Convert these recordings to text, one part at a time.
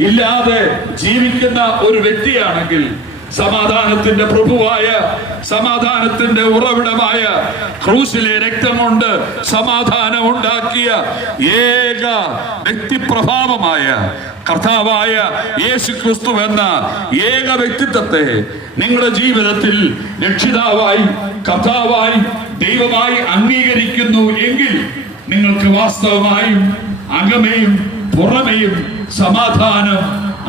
ഇല്ലാതെ ജീവിക്കുന്ന ഒരു വ്യക്തിയാണെങ്കിൽ, സമാധാനത്തിന്റെ പ്രഭുവായ, സമാധാനത്തിന്റെ ഉറവിടമായ, ക്രൂശിലെ രക്തം കൊണ്ട് സമാധാനം ഉണ്ടാക്കിയ ഏക വ്യക്തിപ്രഭാവമായ കർത്താവായ യേശുക്രിസ്തു എന്ന ഏക വ്യക്തിത്വത്തെ നിങ്ങളുടെ ജീവിതത്തിൽ രക്ഷിതാവായി, കർത്താവായി, ദൈവമായി അംഗീകരിക്കുന്നു എങ്കിൽ നിങ്ങൾക്ക് വാസ്തവമായും അകമേയും പുറമേയും സമാധാനം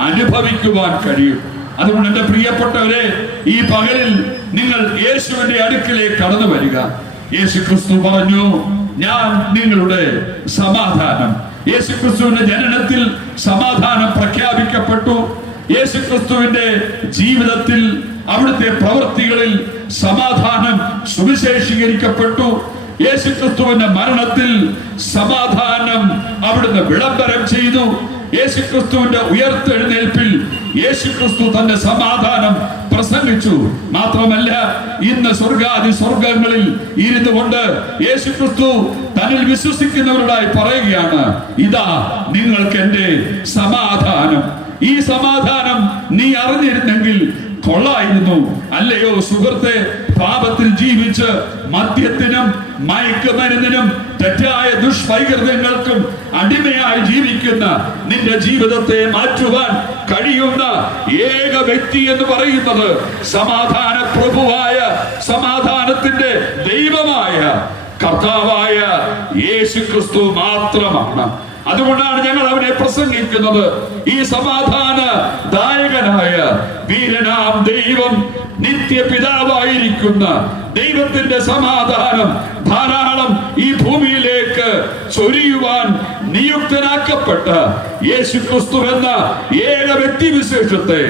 അനുഭവിക്കുവാൻ കഴിയും. അതുകൊണ്ട് എന്റെ പ്രിയപ്പെട്ടവരെ, ഈ പകലിൽ നിങ്ങൾ യേശുവിന്റെ അടുക്കിലേക്ക് കടന്നു വരിക. യേശുക്രിസ്തു പറഞ്ഞു, ഞാൻ നിങ്ങളുടെ സമാധാനം. യേശുക്രിസ്തുവിന്റെ ജനനത്തിൽ സമാധാനം പ്രഖ്യാപിക്കപ്പെട്ടു. യേശുക്രിസ്തുവിന്റെ ജീവിതത്തിൽ, അവിടുത്തെ പ്രവൃത്തികളിൽ സമാധാനം സുവിശേഷീകരിക്കപ്പെട്ടു. യേശുക്രിസ്തുവിന്റെ മരണത്തിൽ സമാധാനം അവിടുന്ന് വിളംബരം ചെയ്തു. യേശുക്രിസ്തുവിന്റെ ഉയർത്തെഴുന്നേൽപ്പിൽ യേശുക്രിസ്തു തന്റെ സമാധാനം പ്രസംഗിച്ചു. മാത്രമല്ല, ഇന്ന് സ്വർഗാദി സ്വർഗങ്ങളിൽ ഇരുന്നു കൊണ്ട് യേശുക്രിസ്തു തന്നിൽ വിശ്വസിക്കുന്നവരോടായി പറയുകയാണ്, ഇതാ നിങ്ങൾക്ക് എന്റെ സമാധാനം. ഈ സമാധാനം നീ അറിഞ്ഞിരുന്നെങ്കിൽ കൊള്ളായിരുന്നു. അല്ലയോ സുഹൃത്തെ, പാപത്തിൽ ജീവിച്ച് മദ്യത്തിനും മയക്കുമരുന്നിനും തെറ്റായ ദുഷ്വൈകൃതങ്ങൾക്കും അടിമയായി ജീവിക്കുന്ന നിന്റെ ജീവിതത്തെ മാറ്റുവാൻ കഴിയുന്ന ഏക വ്യക്തി എന്ന് പറയുന്നത് സമാധാന പ്രഭുവായ, സമാധാനത്തിന്റെ ദൈവമായ കർത്താവായ യേശുക്രിസ്തു മാത്രമാണ്. അതുകൊണ്ടാണ് ഞങ്ങൾ അവനെ പ്രസംഗിക്കുന്നത്. ഈ സമാധാന ദായകനായ വീരനാം ദൈവം, നിത്യപിതാവായിരിക്കുന്ന ദൈവത്തിന്റെ സമാധാനം ധാരാളം ഈ ഭൂമിയിലേക്ക് ചൊരിയുവാൻ നിയുക്തനാക്കപ്പെട്ട യേശുക്രിസ്തു എന്ന ഏക വ്യക്തിവിശേഷത്തെ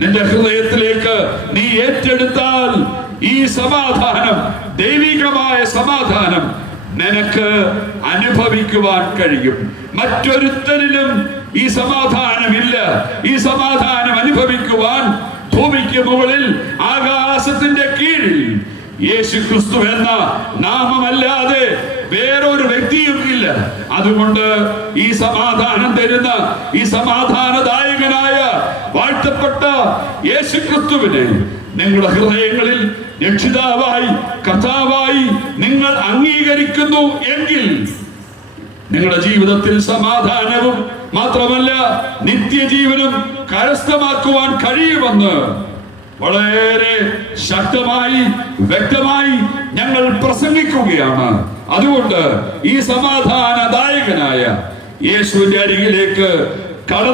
നിന്റെ ഹൃദയത്തിലേക്ക് നീ ഏറ്റെടുത്താൽ ഈ സമാധാനം, ദൈവികമായ സമാധാനം നിനക്ക് അനുഭവിക്കുവാൻ കഴിയും. മറ്റൊരുത്തരിലും ഈ സമാധാനമില്ല. ഈ സമാധാനം അനുഭവിക്കുവാൻ ഭൂമിക്ക് മുകളിൽ, ആകാശത്തിന്റെ കീഴിൽ യേശുക്രിസ്തു എന്ന നാമമല്ലാതെ വേറൊരു വ്യക്തിയും ഇല്ല. അതുകൊണ്ട് ഈ സമാധാനം തരുന്ന, ഈ സമാധാനദായകനായ വാഴ്ത്തപ്പെട്ട യേശുക്രിസ്തുവിനെ നിങ്ങളുടെ ഹൃദയങ്ങളിൽ രക്ഷിതാവായി, കർത്താവായി നിങ്ങൾ അംഗീകരിക്കുന്നു എങ്കിൽ നിങ്ങളുടെ ജീവിതത്തിൽ സമാധാനവും മാത്രമല്ല നിത്യജീവനും കരസ്ഥമാക്കുവാൻ കഴിയുമെന്ന് വളരെ ശക്തമായി, വ്യക്തമായി ഞങ്ങൾ പ്രസംഗിക്കുകയാണ്. അതുകൊണ്ട് ഈ സമാധാനദായകനായ യേശുവിന്റെ അരികിലേക്ക് കടന്നു